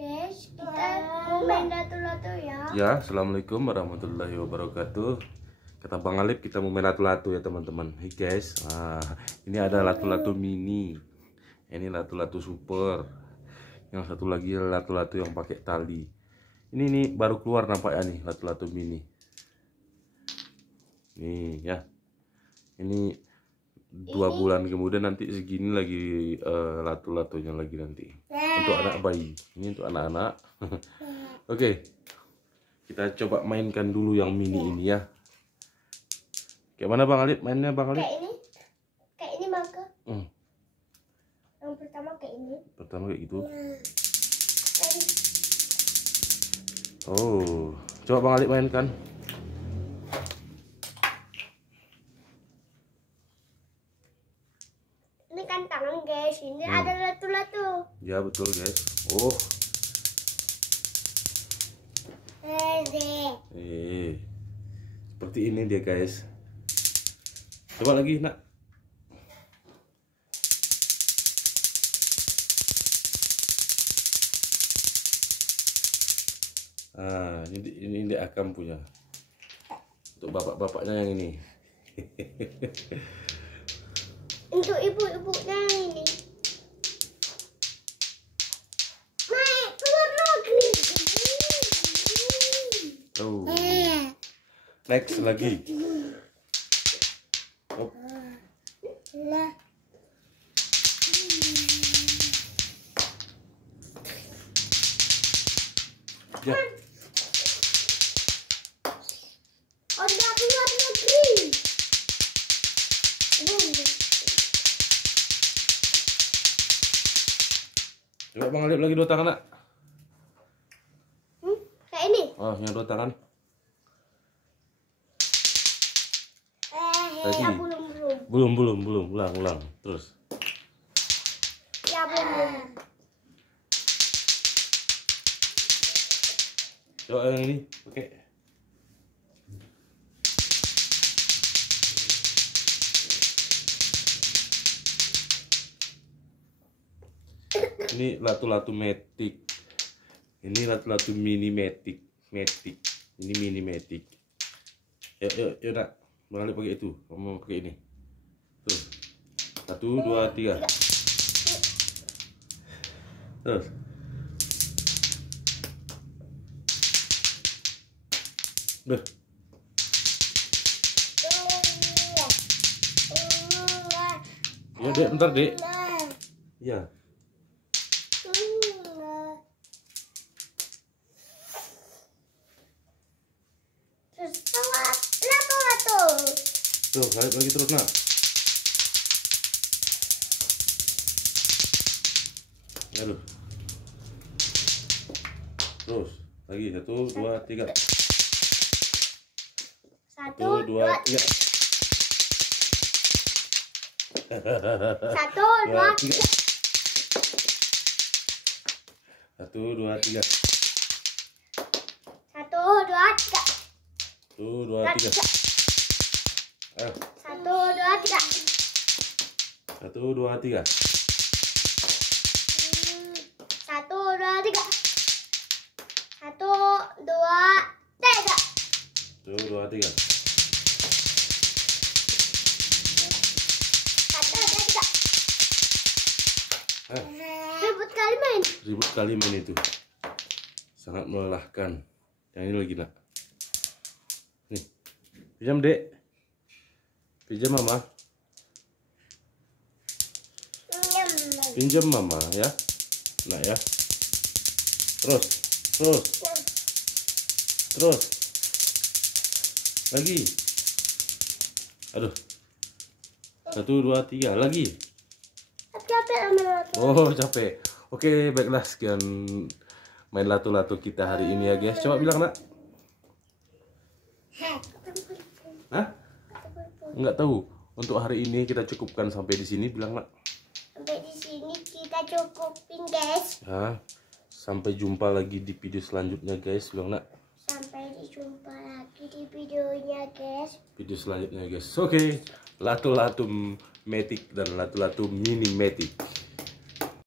Guys, kita mau main lato-lato ya. Ya, assalamualaikum warahmatullahi wabarakatuh. Kata Bang Alip kita mau main lato-lato ya teman-teman. Hey guys, ini ada lato-lato mini. Ini lato-lato super. Yang satu lagi lato-lato yang pakai tali. Ini nih baru keluar nampaknya nih lato-lato mini. Nih ya. Ini 2 bulan kemudian nanti segini lagi lato-latonya lagi nanti. Untuk anak bayi. Ini untuk anak-anak. Oke. Kita coba mainkan dulu yang mini ini ya. Kayak mana Bang Alip mainnya Bang Alip? Kayak ini maka. Yang pertama kayak ini. Pertama kayak gitu. Oh, coba Bang Alip mainkan. Ini kan tangan guys. Ini ada lato-lato. Ya betul guys. Oh. Seperti ini dia guys. Coba lagi nak. Ini dia Akam punya. Untuk bapak-bapaknya yang ini. Untuk ibu-ibunya yang ini. Naik keluar negeri. Oh. Next lagi. Oh. Ya. Udah keluar negeri. Coba Bang Alip lagi 2 tangan nak. Kayak ini. Oh, yang 2 tangan. Lagi. Ya, belum. Belum. Ulang. Terus. Ya belum. Coba yang ini, oke. Ini lato-lato matic. Ini lato-lato mini matic. Ini mini matic. Yuk nak. Bang Alip pakai itu. Kamu pakai ini. Tuh. 1, 2, 3. Terus. Duh. Ya dek, bentar dek. Ya. Tuh, Alip lagi terus nak. Aduh. Terus lagi 1, 2, 3. 1, 2, 3. 1, 2, 3. 1, 2, 3. 1, 2, 3. 1, 2, 3. Ayo. 1, 2, 3. 1, 2, 3. 1, 2, 3. 1, 2, 3. 1, 2, 3. 1, 2, 3. Ribut kali main itu. Sangat melelahkan. Yang ini lagi nak. Nih. Pinjam dek. Pinjam mama. Pinjam mama ya. Nah ya. Terus. Lagi. Aduh. 1, 2, 3 lagi. Oh capek. Oke baiklah sekian main lato-lato kita hari ini ya guys. Coba bilang nak. Hah? Enggak tahu. Untuk hari ini kita cukupkan sampai di sini bilang nak. Sampai di sini kita cukupin guys. Ya. Sampai jumpa lagi di video selanjutnya guys. Bilang nak. Sampai jumpa lagi di videonya guys. Video selanjutnya guys. Oke. Lato-lato matic dan lato-lato mini matic.